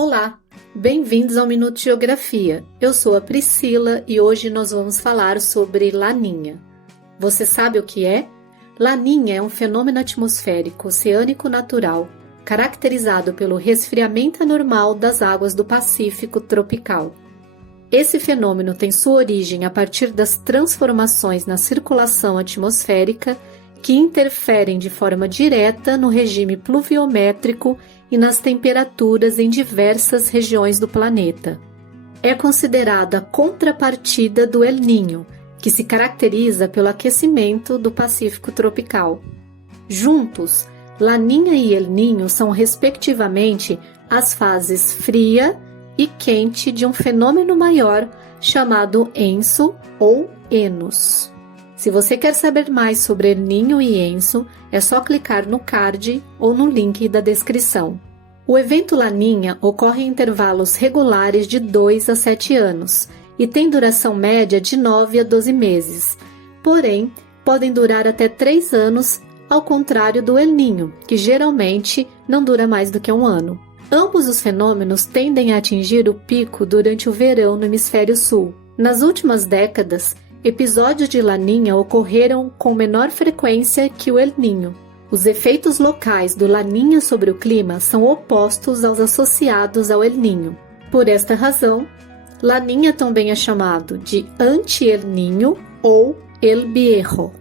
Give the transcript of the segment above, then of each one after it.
Olá, bem-vindos ao Minuto de Geografia. Eu sou a Priscila e hoje nós vamos falar sobre Laninha. Você sabe o que é? Laninha é um fenômeno atmosférico oceânico natural, caracterizado pelo resfriamento anormal das águas do Pacífico tropical. Esse fenômeno tem sua origem a partir das transformações na circulação atmosférica que interferem de forma direta no regime pluviométrico e nas temperaturas em diversas regiões do planeta. É considerada a contrapartida do El Niño, que se caracteriza pelo aquecimento do Pacífico tropical. Juntos, Laninha e El Niño são respectivamente as fases fria e quente de um fenômeno maior chamado ENSO ou ENOS. Se você quer saber mais sobre El Niño e ENSO, é só clicar no card ou no link da descrição. O evento Laninha ocorre em intervalos regulares de 2 a 7 anos e tem duração média de 9 a 12 meses. Porém, podem durar até 3 anos, ao contrário do El Niño, que geralmente não dura mais do que 1 ano. Ambos os fenômenos tendem a atingir o pico durante o verão no hemisfério sul. Nas últimas décadas, episódios de Laninha ocorreram com menor frequência que o El Niño. Os efeitos locais do Laninha sobre o clima são opostos aos associados ao El Niño. Por esta razão, Laninha também é chamado de anti-El Niño ou El Viejo.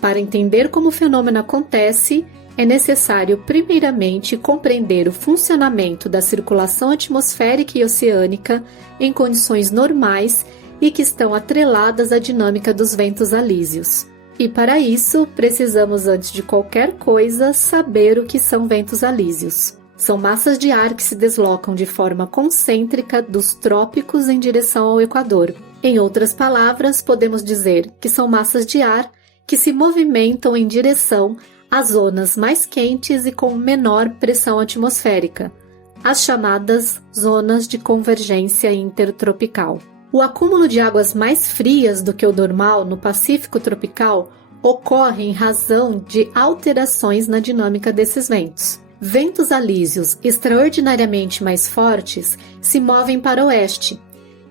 Para entender como o fenômeno acontece, é necessário primeiramente compreender o funcionamento da circulação atmosférica e oceânica em condições normais e que estão atreladas à dinâmica dos ventos alísios. E para isso, precisamos, antes de qualquer coisa, saber o que são ventos alísios. São massas de ar que se deslocam de forma concêntrica dos trópicos em direção ao Equador. Em outras palavras, podemos dizer que são massas de ar que se movimentam em direção às zonas mais quentes e com menor pressão atmosférica, as chamadas zonas de convergência intertropical. O acúmulo de águas mais frias do que o normal no Pacífico tropical ocorre em razão de alterações na dinâmica desses ventos. Ventos alísios extraordinariamente mais fortes se movem para o oeste,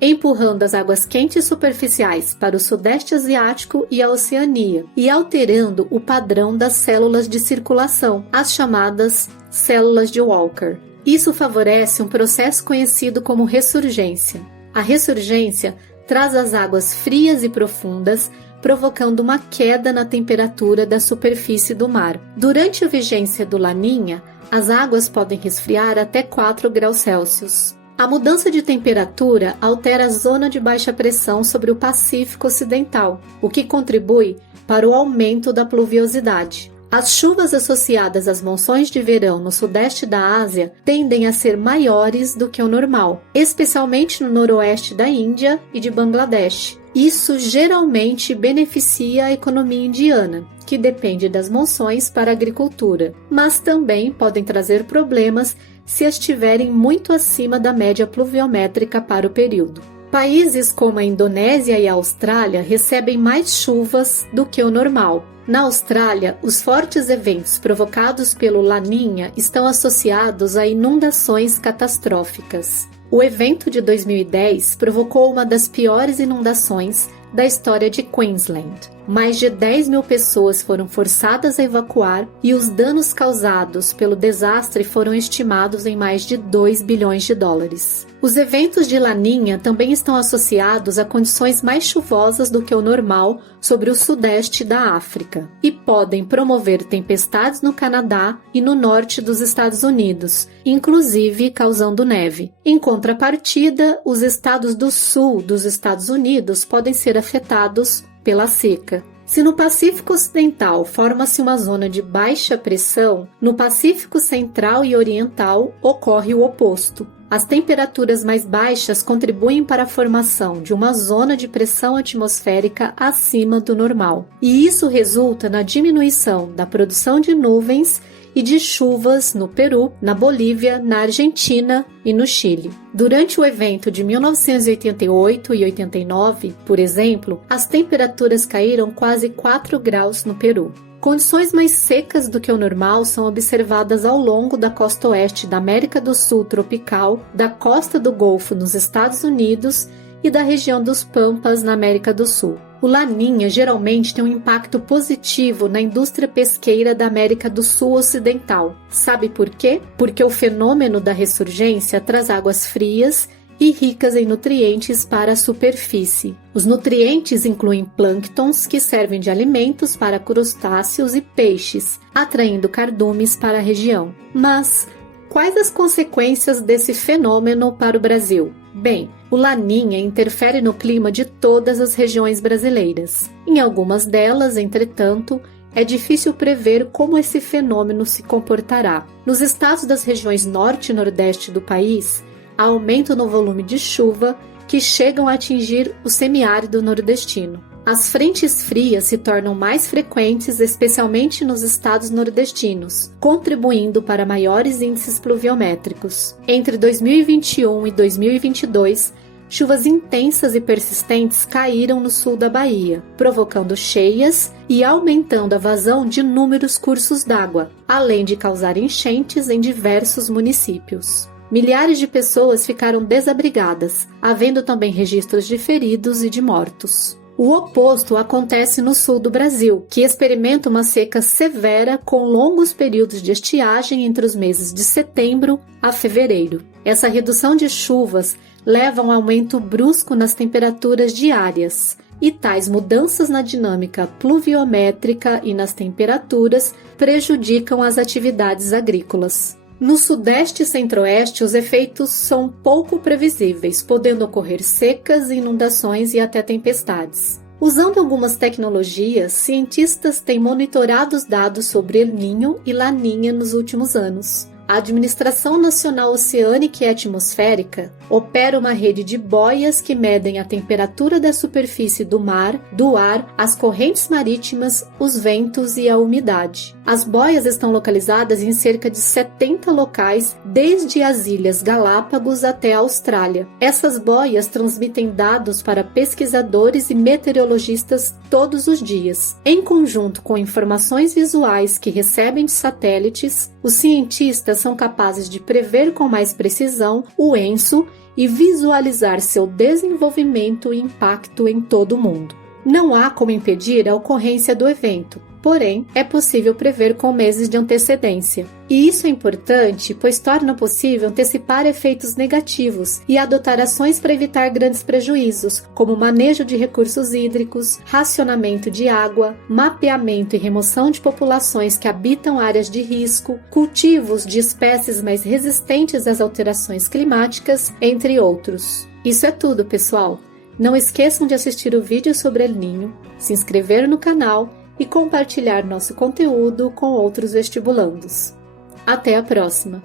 empurrando as águas quentes superficiais para o Sudeste Asiático e a Oceania e alterando o padrão das células de circulação, as chamadas células de Walker. Isso favorece um processo conhecido como ressurgência. A ressurgência traz as águas frias e profundas, provocando uma queda na temperatura da superfície do mar. Durante a vigência do Laninha, as águas podem resfriar até 4 graus Celsius. A mudança de temperatura altera a zona de baixa pressão sobre o Pacífico Ocidental, o que contribui para o aumento da pluviosidade. As chuvas associadas às monções de verão no sudeste da Ásia tendem a ser maiores do que o normal, especialmente no noroeste da Índia e de Bangladesh. Isso geralmente beneficia a economia indiana, que depende das monções para a agricultura, mas também podem trazer problemas se estiverem muito acima da média pluviométrica para o período. Países como a Indonésia e a Austrália recebem mais chuvas do que o normal. Na Austrália, os fortes eventos provocados pelo Laninha estão associados a inundações catastróficas. O evento de 2010 provocou uma das piores inundações da história de Queensland. Mais de 10 mil pessoas foram forçadas a evacuar e os danos causados pelo desastre foram estimados em mais de 2 bilhões de dólares. Os eventos de Laninha também estão associados a condições mais chuvosas do que o normal sobre o sudeste da África e podem promover tempestades no Canadá e no norte dos Estados Unidos, inclusive causando neve. Em contrapartida, os estados do sul dos Estados Unidos podem ser afetados pela seca. Se no Pacífico Ocidental forma-se uma zona de baixa pressão, no Pacífico Central e Oriental ocorre o oposto. As temperaturas mais baixas contribuem para a formação de uma zona de pressão atmosférica acima do normal, e isso resulta na diminuição da produção de nuvens e de chuvas no Peru, na Bolívia, na Argentina e no Chile. Durante o evento de 1988 e 89, por exemplo, as temperaturas caíram quase 4 graus no Peru. Condições mais secas do que o normal são observadas ao longo da costa oeste da América do Sul tropical, da costa do Golfo nos Estados Unidos e da região dos Pampas na América do Sul. O Laninha geralmente tem um impacto positivo na indústria pesqueira da América do Sul Ocidental. Sabe por quê? Porque o fenômeno da ressurgência traz águas frias e ricas em nutrientes para a superfície. Os nutrientes incluem plânctons que servem de alimentos para crustáceos e peixes, atraindo cardumes para a região. Mas quais as consequências desse fenômeno para o Brasil? Bem, o Laninha interfere no clima de todas as regiões brasileiras. Em algumas delas, entretanto, é difícil prever como esse fenômeno se comportará. Nos estados das regiões norte e nordeste do país, há aumento no volume de chuva que chegam a atingir o semiárido nordestino. As frentes frias se tornam mais frequentes, especialmente nos estados nordestinos, contribuindo para maiores índices pluviométricos. Entre 2021 e 2022, chuvas intensas e persistentes caíram no sul da Bahia, provocando cheias e aumentando a vazão de inúmeros cursos d'água, além de causar enchentes em diversos municípios. Milhares de pessoas ficaram desabrigadas, havendo também registros de feridos e de mortos. O oposto acontece no sul do Brasil, que experimenta uma seca severa com longos períodos de estiagem entre os meses de setembro a fevereiro. Essa redução de chuvas leva a um aumento brusco nas temperaturas diárias, e tais mudanças na dinâmica pluviométrica e nas temperaturas prejudicam as atividades agrícolas. No Sudeste e Centro-Oeste, os efeitos são pouco previsíveis, podendo ocorrer secas, inundações e até tempestades. Usando algumas tecnologias, cientistas têm monitorado os dados sobre El Niño e Laninha nos últimos anos. A Administração Nacional Oceânica e Atmosférica opera uma rede de boias que medem a temperatura da superfície do mar, do ar, as correntes marítimas, os ventos e a umidade. As boias estão localizadas em cerca de 70 locais, desde as Ilhas Galápagos até a Austrália. Essas boias transmitem dados para pesquisadores e meteorologistas todos os dias. Em conjunto com informações visuais que recebem de satélites, os cientistas são capazes de prever com mais precisão o ENSO e visualizar seu desenvolvimento e impacto em todo o mundo. Não há como impedir a ocorrência do evento, porém, é possível prever com meses de antecedência. E isso é importante, pois torna possível antecipar efeitos negativos e adotar ações para evitar grandes prejuízos, como manejo de recursos hídricos, racionamento de água, mapeamento e remoção de populações que habitam áreas de risco, cultivos de espécies mais resistentes às alterações climáticas, entre outros. Isso é tudo, pessoal! Não esqueçam de assistir o vídeo sobre El Niño, se inscrever no canal e compartilhar nosso conteúdo com outros vestibulandos. Até a próxima!